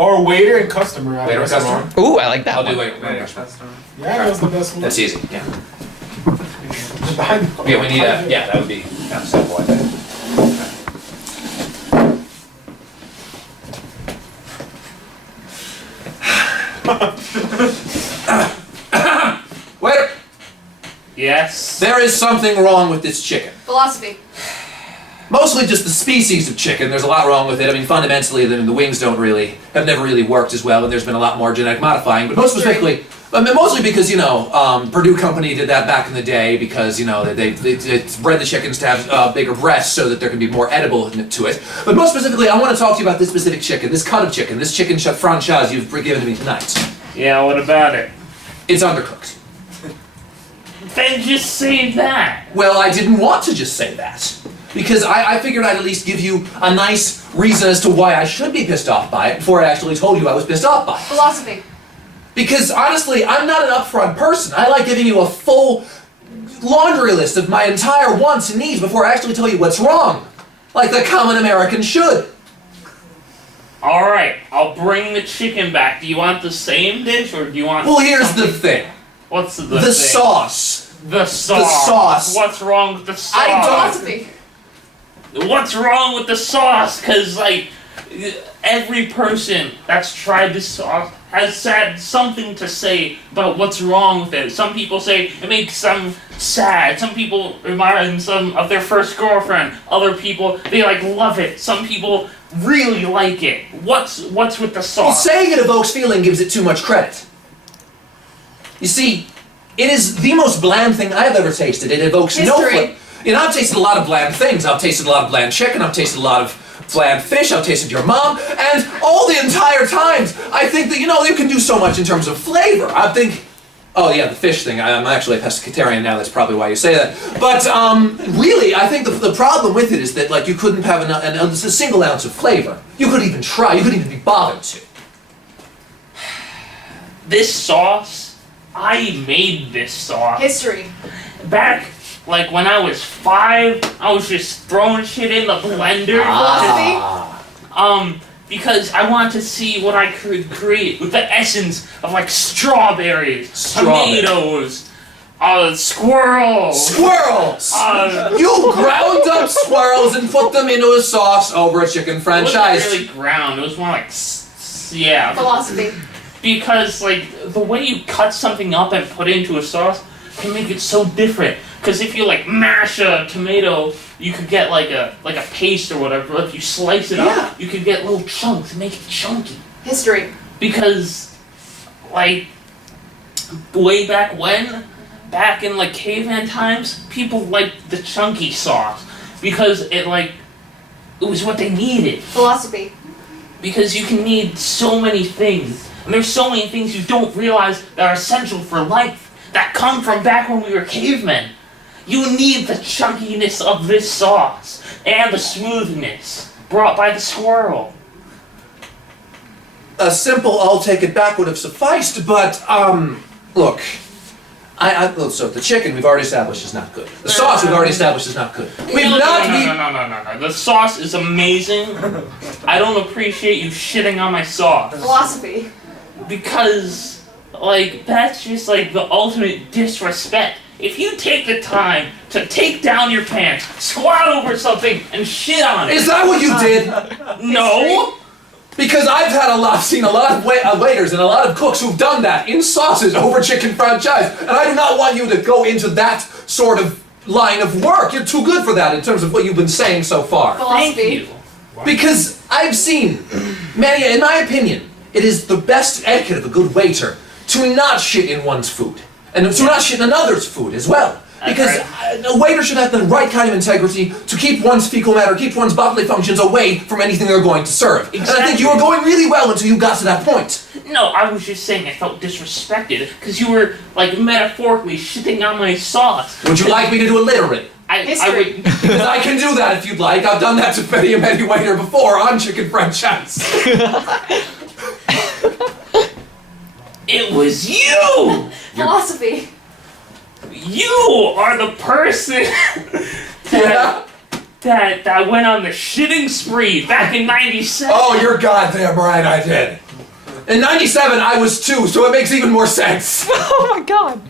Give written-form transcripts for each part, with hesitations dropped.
Or waiter and customer. Waiter and customer? Ooh, I like that I'll one. do waiter and customer. Yeah, that was the best one. That's easy, yeah. Yeah, we need a, yeah, that would be kind of simple, I think. Waiter! Yes? There is something wrong with this chicken. Philosophy. Mostly just the species of chicken. There's a lot wrong with it. I mean, fundamentally, the wings have never really worked as well, and there's been a lot more genetic modifying. But most specifically, I mean, mostly because, you know, Purdue Company did that back in the day because, you know, they bred the chickens to have bigger breasts so that there can be more edible to it. But most specifically, I want to talk to you about this specific chicken, this cut of chicken, this chicken franchise you've given to me tonight. Yeah, what about it? It's undercooked. Then just say that. Well, I didn't want to just say that. Because I figured I'd at least give you a nice reason as to why I should be pissed off by it before I actually told you I was pissed off by it. Philosophy. Because honestly, I'm not an upfront person. I like giving you a full laundry list of my entire wants and needs before I actually tell you what's wrong. Like the common American should. Alright, I'll bring the chicken back. Do you want the same dish or do you want... Well, here's something? the thing. What's the The thing? sauce. The sauce. The sauce. What's wrong with the sauce? I don't- Philosophy. What's wrong with the sauce? Because, like, every person that's tried this sauce has had something to say about what's wrong with it. Some people say it makes them sad. Some people remind them of their first girlfriend. Other people, they, like, love it. Some people really like it. What's with the sauce? Well, saying it evokes feeling gives it too much credit. You see, it is the most bland thing I've ever tasted. It evokes no History. flavor. You know, I've tasted a lot of bland things. I've tasted a lot of bland chicken. I've tasted a lot of bland fish. I've tasted your mom. And all the entire times, I think that, you know, you can do so much in terms of flavor. I think... Oh, yeah, the fish thing. I'm actually a pescatarian now. That's probably why you say that. But, really, I think the problem with it is that, like, you couldn't have a single ounce of flavor. You couldn't even try. You couldn't even be bothered to. This sauce, I made this sauce. History. Back, like, when I was 5, I was just throwing shit in the blender. Because I wanted to see what I could create with the essence of, like, strawberries, tomatoes, squirrels. Squirrels! You ground up squirrels and put them into a sauce over a chicken franchise. It wasn't really ground, it was more like, yeah. Philosophy. Because, like, the way you cut something up and put it into a sauce can make it so different. Because if you, like, mash a tomato, you could get, like a paste or whatever. But if you slice it up, you could get little chunks and make it chunky. History. Because, like, way back when, back in, like, caveman times, people liked the chunky sauce. Because it was what they needed. Philosophy. Because you can need so many things. And there's so many things you don't realize that are essential for life. That come from back when we were cavemen. You need the chunkiness of this sauce. And the smoothness brought by the squirrel. A simple "I'll take it back" would have sufficed, but, look. So the chicken we've already established is not good. The sauce we've already established is not good. No. The sauce is amazing. I don't appreciate you shitting on my sauce. Philosophy. Because, like, that's just, like, the ultimate disrespect. If you take the time to take down your pants, squat over something, and shit on it... Is that what you did? No! Because I've seen a lot of waiters and a lot of cooks who've done that in sauces over chicken franchise, and I do not want you to go into that sort of line of work. You're too good for that in terms of what you've been saying so far. Thank you. Because I've seen many, in my opinion, it is the best etiquette of a good waiter to not shit in one's food. And to not shit in another's food as well. Because a waiter should have the right kind of integrity to keep one's fecal matter, keep one's bodily functions away from anything they're going to serve. Exactly. And I think you were going really well until you got to that point. No, I was just saying I felt disrespected because you were, like, metaphorically shitting on my sauce. Would you like me to do it literally? I would... Because I can do that if you'd like. I've done that to many waiter before on chicken franchise. It was you! Philosophy. You are the person that went on the shitting spree back in '97. Oh, you're goddamn right I did. In 97, I was 2, so it makes even more sense. Oh my god.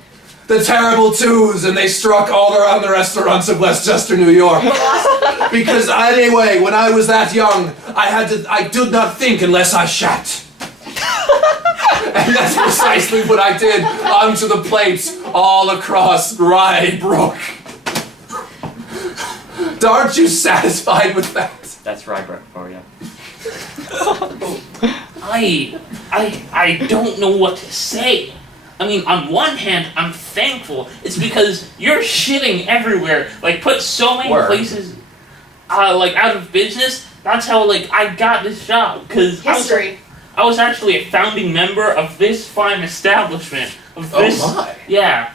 The terrible 2s, and they struck all around the restaurants of Westchester, New York. Because anyway, when I was that young, I did not think unless I shat. And that's precisely what I did onto the plates all across Rye Brook. Aren't you satisfied with that? That's Rybrook for you. I don't know what to say. I mean, on one hand, I'm thankful. It's because you're shitting everywhere. Like, put so many Word. places, like, out of business. That's how, like, I got this job. Because History. I was actually a founding member of this fine establishment. Of this, Oh my. Yeah.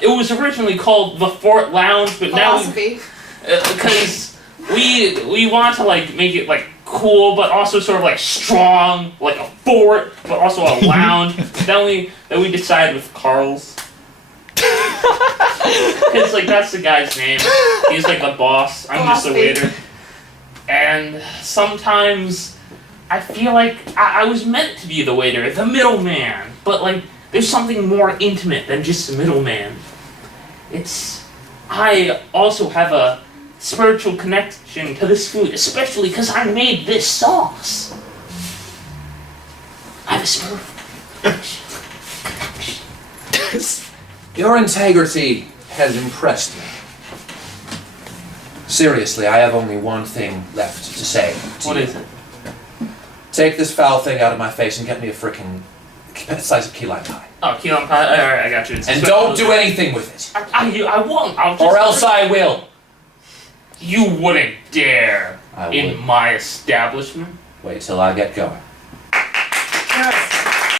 It was originally called the Fort Lounge, but Philosophy. because we want to like make it like cool, but also sort of like strong, like a fort, but also a lounge. then we decided with Carl's, because like that's the guy's name. He's like the boss. I'm just a Philosophy. waiter. And sometimes I feel like I was meant to be the waiter, the middleman, but like there's something more intimate than just a middleman. I also have a spiritual connection to this food, especially because I made this sauce. I have a spiritual connection. Your integrity has impressed me. Seriously, I have only one thing left to say to What you. is it? Take this foul thing out of my face and get me a frickin' size of key lime pie. Oh, key lime pie. Alright, I got you. It's And don't do anything with it. I won't. I'll just. Or else I will. You wouldn't dare I in would. my establishment. Wait till I get going. Yes.